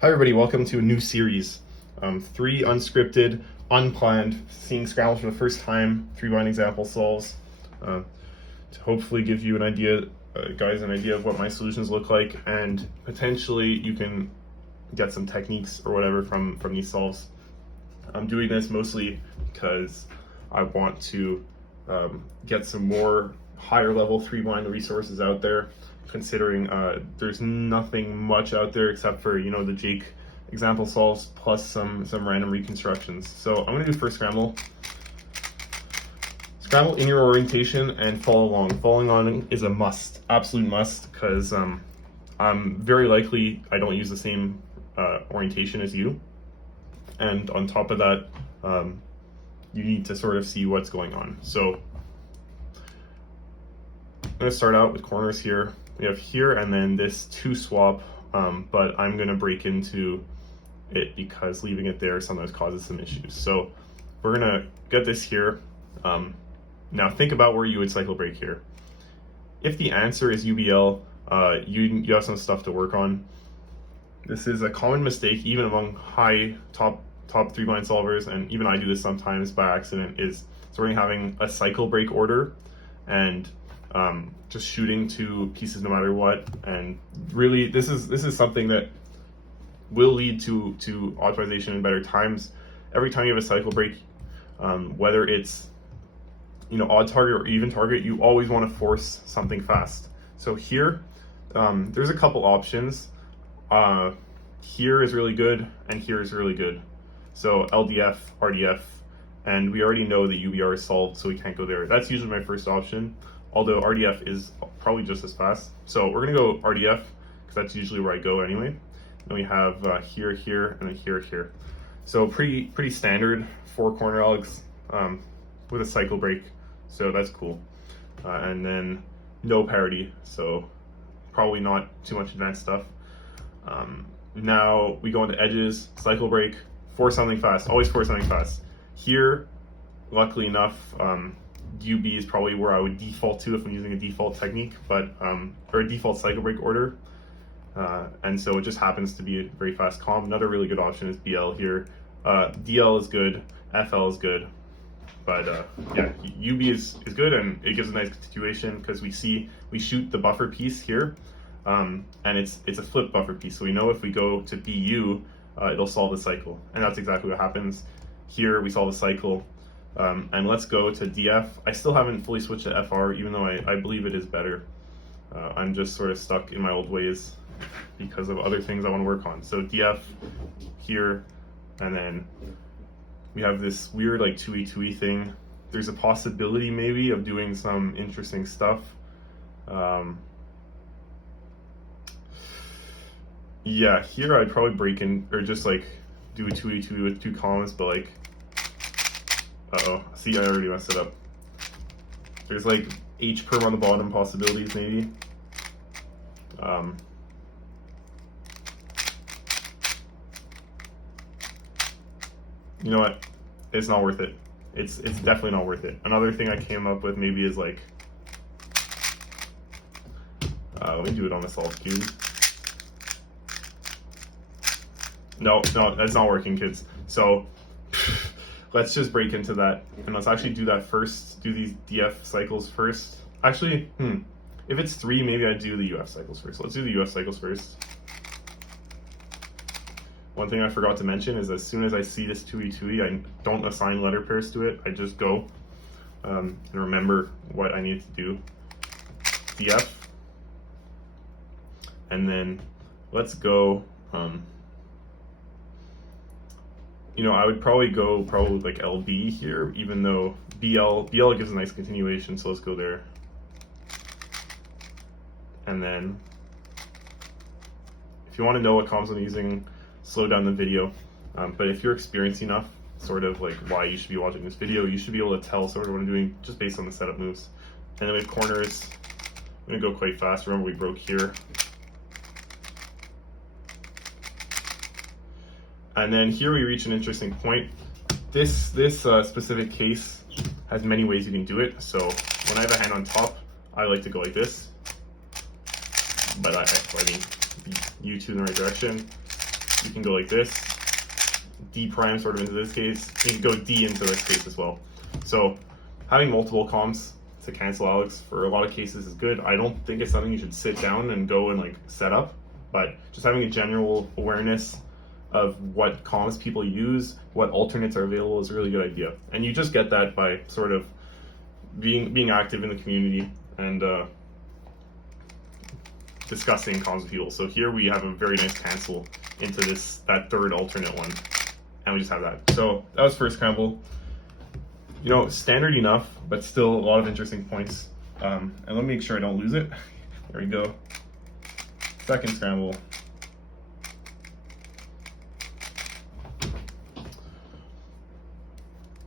Hi everybody, welcome to a new series. 3 unscripted, unplanned, seeing Scramble for the first time, 3-line example solves, to hopefully give you an idea, guys, an idea of what my solutions look like, and potentially you can get some techniques or whatever from these solves. I'm doing this mostly because I want to get some more higher level 3-line resources out there, considering there's nothing much out there except for, you know, the Jake example solves plus some random reconstructions. So I'm going to do first Scramble. Scramble in your orientation and follow along. Following on is a must, absolute must, because I'm very likely I don't use the same orientation as you. And on top of that, you need to sort of see what's going on. So I'm going to start out with corners here. We have here and then this 2 swap, but I'm going to break into it because leaving it there sometimes causes some issues. So we're going to get this here. Now think about where you would cycle break here. If the answer is UBL, you have some stuff to work on. This is a common mistake even among high top 3-line solvers, and even I do this sometimes by accident, is sort of having a cycle break order and just shooting 2 pieces no matter what. And really this is something that will lead to optimization in better times. Every time you have a cycle break, whether it's, you know, odd target or even target, you always want to force something fast. So here there's a couple options. Here is really good and here is really good. So LDF, RDF, and we already know that UBR is solved, so we can't go there. That's usually my first option, although RDF is probably just as fast. So we're gonna go RDF because that's usually where I go anyway. Then we have here, here, and then here, here. So pretty standard 4 corner algs with a cycle break, so that's cool. And then no parity, so probably not too much advanced stuff. Now we go into edges, cycle break, force something fast, always force something fast. Here, luckily enough, UB is probably where I would default to if I'm using a default technique, but or a default cycle break order. And so it just happens to be a very fast comb. Another really good option is BL here. DL is good, FL is good, but yeah, UB is good, and it gives a nice continuation because we shoot the buffer piece here, and it's a flip buffer piece, so we know if we go to BU, it'll solve the cycle, and that's exactly what happens. Here we solve the cycle, and let's go to DF. I still haven't fully switched to FR, even though I believe it is better. I'm just sort of stuck in my old ways because of other things I want to work on. So DF here, and then we have this weird like 2E thing. There's a possibility maybe of doing some interesting stuff. Yeah, here I'd probably break in, or just like do a 2E with 2 columns, but like, see, I already messed it up. There's like H perm on the bottom possibilities maybe. You know what? It's not worth it. It's definitely not worth it. Another thing I came up with maybe is like, let me do it on the solve cube. No, that's not working, kids. So let's just break into that, and let's actually do that first. Do these DF cycles first. Actually, if it's 3, maybe I'd do the UF cycles first. Let's do the UF cycles first. One thing I forgot to mention is as soon as I see this 2E, I don't assign letter pairs to it. I just go and remember what I need to do. DF. And then let's go, you know, I would probably go like LB here, even though BL gives a nice continuation, so let's go there. And then if you want to know what comms I'm using, slow down the video, but if you're experienced enough, sort of like why you should be watching this video, you should be able to tell sort of what I'm doing just based on the setup moves. And then we have corners. I'm gonna go quite fast. Remember, we broke here. And then here we reach an interesting point. This specific case has many ways you can do it. So when I have a hand on top, I like to go like this. But I mean, U2 in the right direction. you can go like this, D prime sort of into this case, you can go D into this case as well. So having multiple comps to cancel Alex for a lot of cases is good. I don't think it's something you should sit down and go and like set up, but just having a general awareness of what comps people use, what alternates are available is a really good idea. And you just get that by sort of being active in the community and discussing comps with people. So here we have a very nice cancel into that third alternate one, and we just have that. So that was first scramble. You know, standard enough, but still a lot of interesting points. And let me make sure I don't lose it. There we go. Second scramble.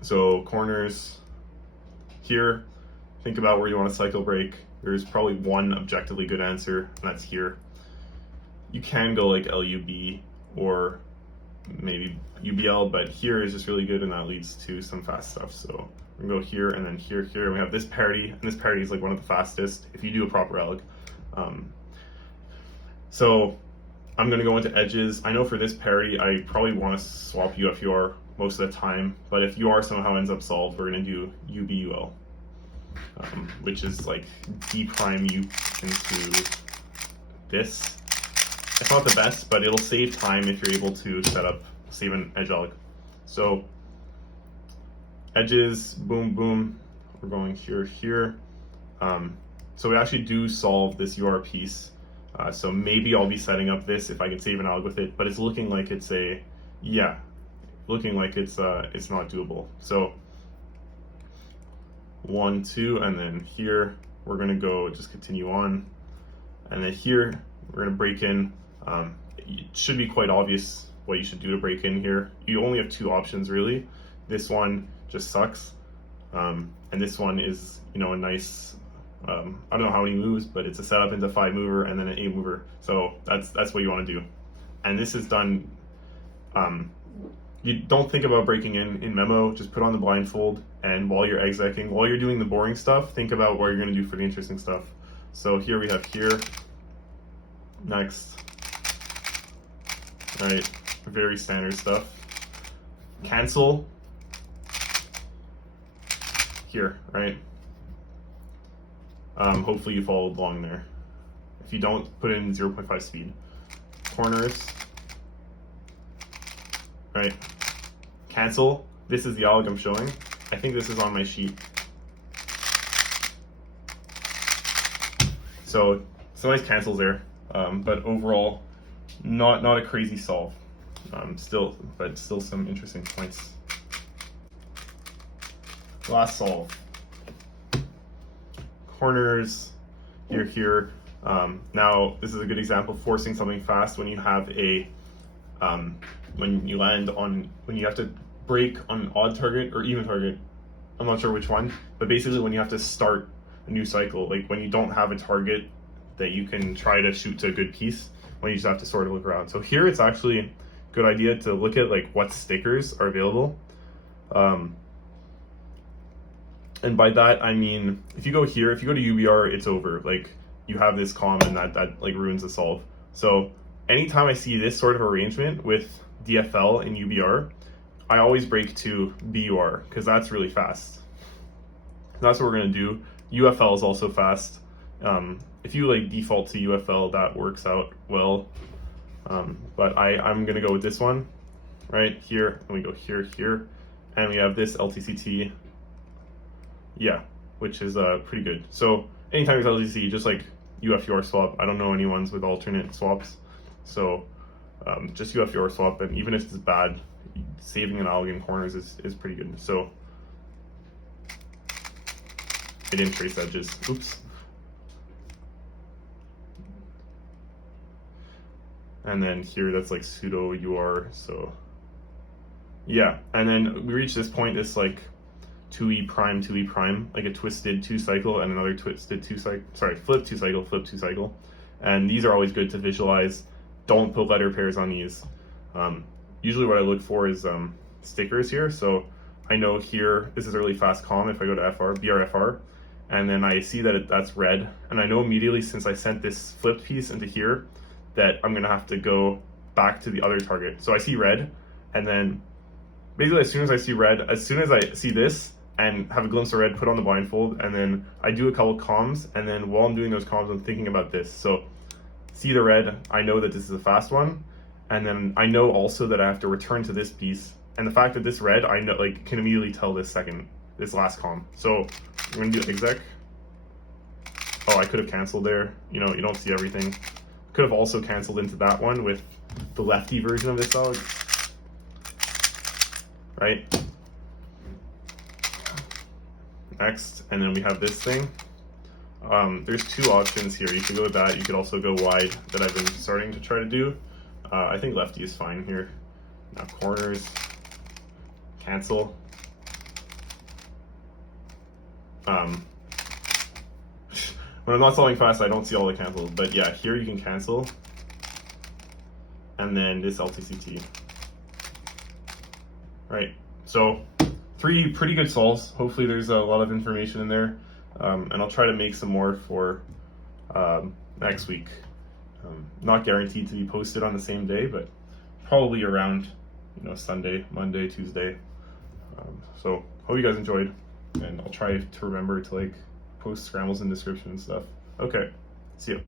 So corners here, think about where you want to cycle break. There's probably one objectively good answer, and that's here. You can go like LUB or maybe UBL, but here is just really good, and that leads to some fast stuff. So we're gonna go here and then here, and we have this parity, and this parity is like one of the fastest if you do a proper alg. So I'm gonna go into edges. I know for this parity, I probably want to swap UFUR most of the time, but if UR somehow ends up solved, we're gonna do UBUL, which is like D prime U into this. It's not the best, but it'll save time if you're able to save an edge alg. So edges, boom, boom. We're going here, here. So we actually do solve this UR piece. So maybe I'll be setting up this if I can save an alg with it, but it's looking like it's it's not doable. So 1, 2, and then here we're gonna go just continue on, and then here we're gonna break in. It should be quite obvious what you should do to break in here. You only have two options really. This one just sucks, and this one is, you know, a nice, I don't know how many moves, but it's a setup into 5 mover and then an 8 mover. So that's what you want to do. And this is done. You don't think about breaking in memo. Just put on the blindfold, and while you're execing, while you're doing the boring stuff, think about what you're going to do for the interesting stuff. So here we have here. Next. Right, very standard stuff. Cancel here, right? Hopefully you followed along there. If you don't, put in 0.5 speed. Corners, right? Cancel. This is the alg I'm showing. I think this is on my sheet. So some nice cancels there, but overall, not a crazy solve. Still some interesting points. Last solve. Corners, here. Now this is a good example of forcing something fast when you have when you have to break on an odd target or even target. I'm not sure which one, but basically when you have to start a new cycle, like when you don't have a target that you can try to shoot to a good piece, when you just have to sort of look around. So here it's actually a good idea to look at like what stickers are available. And by that I mean, if you go here, if you go to UBR, it's over. Like you have this comm and that like ruins the solve. So anytime I see this sort of arrangement with DFL and UBR, I always break to BUR because that's really fast. And that's what we're gonna do. UFL is also fast. If you like default to UFL, that works out well. But I'm gonna go with this one right here, and we go here, and we have this LTCT, which is pretty good. So anytime there's LTCT, just like UFUR swap. I don't know any ones with alternate swaps, so just UFUR swap, and even if it's bad, saving an alg in corners is pretty good. So I didn't trace edges. Oops. And then here that's like pseudo UR, so yeah. And then we reach this point, this like 2E prime, like a twisted 2 cycle and another twisted 2 cycle, flip 2 cycle, flip 2 cycle. And these are always good to visualize. Don't put letter pairs on these. Usually what I look for is stickers here. So I know here, this is a really fast comm if I go to FR, BRFR, and then I see that that's red. And I know immediately, since I sent this flipped piece into here, that I'm gonna have to go back to the other target. So I see red, and then basically as soon as I see red, as soon as I see this and have a glimpse of red, put on the blindfold, and then I do a couple comms, and then while I'm doing those comms, I'm thinking about this. So see the red, I know that this is a fast one, and then I know also that I have to return to this piece, and the fact that this red, I know, like, can immediately tell this last comm. So I'm gonna do exec. Oh, I could have canceled there. You know, you don't see everything. Could have also canceled into that one with the lefty version of this dog, right? Next, and then we have this thing. There's two options here. You could go with that. You could also go wide, that I've been starting to try to do. I think lefty is fine here. Now corners, cancel. When I'm not solving fast, I don't see all the cancels, but yeah, here you can cancel. And then this LTCT. Right, so 3 pretty good solves. Hopefully there's a lot of information in there. And I'll try to make some more for next week. Not guaranteed to be posted on the same day, but probably around, you know, Sunday, Monday, Tuesday. So hope you guys enjoyed, and I'll try to remember to like post scrambles in description and stuff. Okay, see ya.